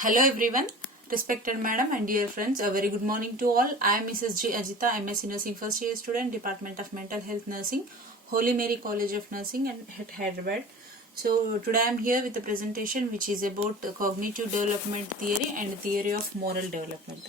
Hello everyone, respected madam and dear friends, a very good morning to all. I am Mrs. G. Ajita, MSc Nursing first year student, Department of Mental Health Nursing, Holy Mary College of Nursing and at Hyderabad. So today I am here with a presentation which is about cognitive development theory and theory of moral development.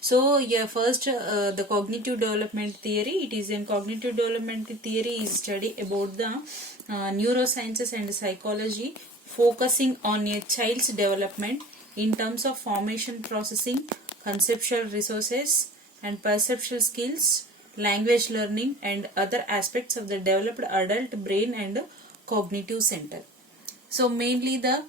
So yeah, first the cognitive development theory. It is in cognitive development theory is study about the neurosciences and psychology focusing on a child's development in terms of formation processing, conceptual resources and perceptual skills, language learning and other aspects of the developed adult brain and cognitive center. So mainly the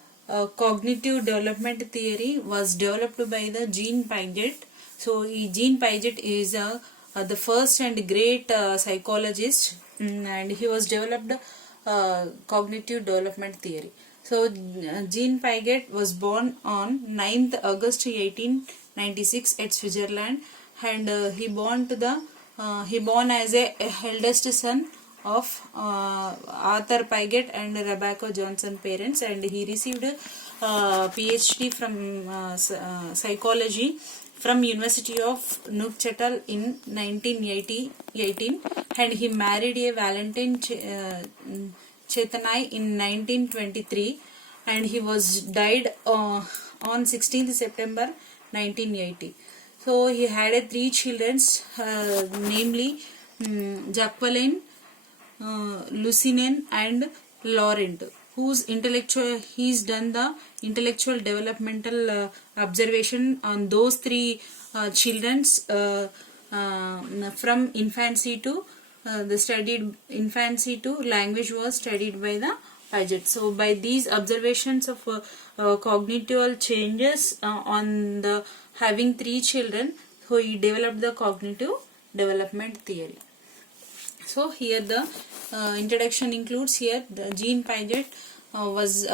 cognitive development theory was developed by the Jean Piaget. So Jean Piaget is the first and great psychologist, and he was developed cognitive development theory. So Jean Piaget was born on 9th August 1896 at Switzerland, and he born as a eldest son of Arthur Piaget and Rebecca Johnson parents, and he received PhD from psychology from University of Neuchâtel in 1918, and he married a Valentine Chetanai in 1923, and he was died on 16th September 1980. So he had three children, namely Jacqueline, Lucinen and Laurent, whose he's done the intellectual developmental observation on those three children's from infancy to the studied infancy to language was studied by the Piaget. So by these observations of cognitive changes on the having three children, so he developed the cognitive development theory. So here the introduction includes here the Jean Piaget was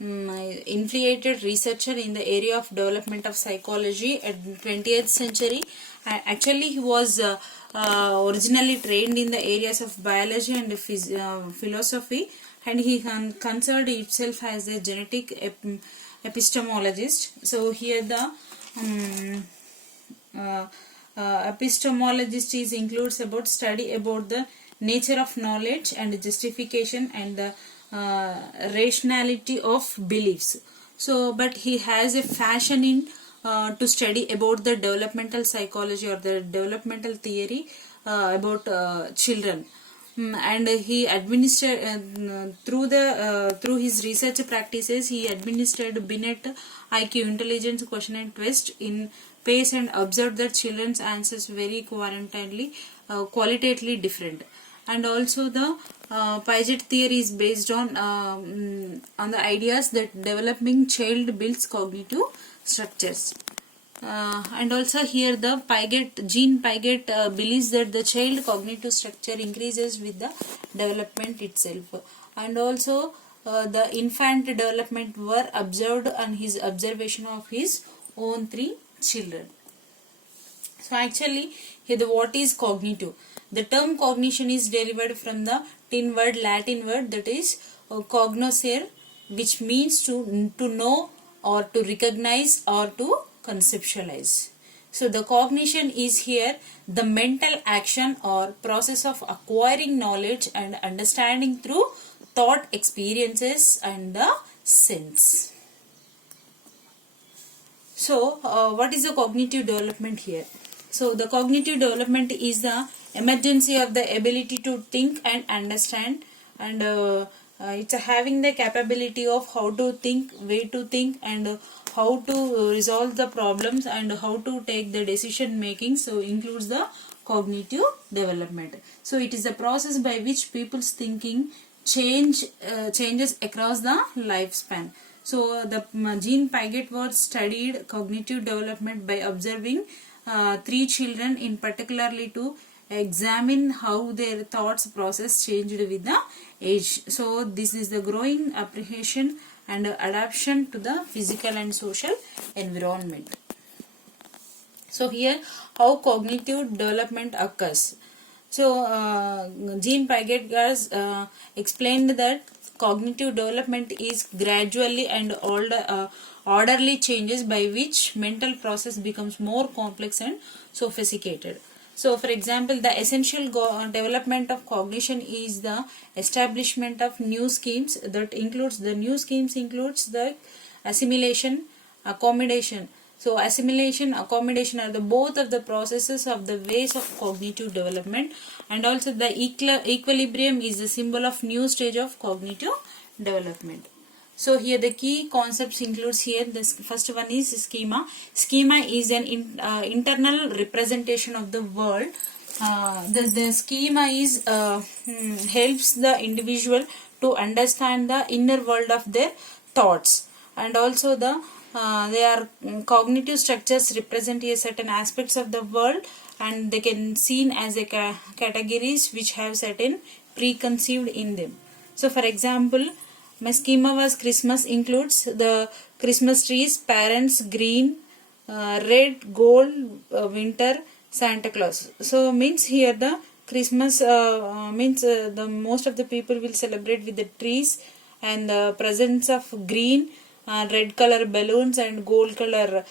influential researcher in the area of development of psychology at 20th century. Actually, he was originally trained in the areas of biology and philosophy, and he considered himself as a genetic epistemologist. So here the epistemologist is includes about study about the nature of knowledge and justification and the rationality of beliefs. So but he has a fashion in to study about the developmental psychology or the developmental theory about children, and he administered through his research practices he administered Binet IQ intelligence question and test in pace and observed that children's answers very qualitatively different. And also the Piaget theory is based on the ideas that developing child builds cognitive structures. And also here the Jean Piaget believes that the child cognitive structure increases with the development itself, and also the infant development were observed on his observation of his own three children. So actually here the what is cognitive? The term cognition is derived from the Latin word that is cognoscere, which means to know or to recognize or to conceptualize. So the cognition is here the mental action or process of acquiring knowledge and understanding through thought experiences and the sense. So what is the cognitive development here? So the cognitive development is the emergency of the ability to think and understand, and it's having the capability of how to think, way to think, and how to resolve the problems and how to take the decision making. So includes the cognitive development. So it is a process by which people's thinking changes across the lifespan. So the Jean Piaget was studied cognitive development by observing three children in particularly to examine how their thoughts process changed with the age. So this is the growing apprehension and adaptation to the physical and social environment. So here how cognitive development occurs. So Jean Piaget has explained that cognitive development is gradually and orderly changes by which mental process becomes more complex and sophisticated. So, for example, the essential development of cognition is the establishment of new schemes. That includes the new schemes includes the assimilation, accommodation. So, assimilation, accommodation are the both of the processes of the ways of cognitive development, and also the equilibrium is the symbol of new stage of cognitive development. So here the key concepts includes here. The first one is schema. Schema is an internal representation of the world. The schema is helps the individual to understand the inner world of their thoughts, and also the they are cognitive structures represent a certain aspects of the world, and they can seen as a categories which have certain preconceived in them. So for example, my schema was Christmas includes the Christmas trees, parents, green, red, gold, winter, Santa Claus. So means here the Christmas means the most of the people will celebrate with the trees and the presence of green, red color balloons and gold color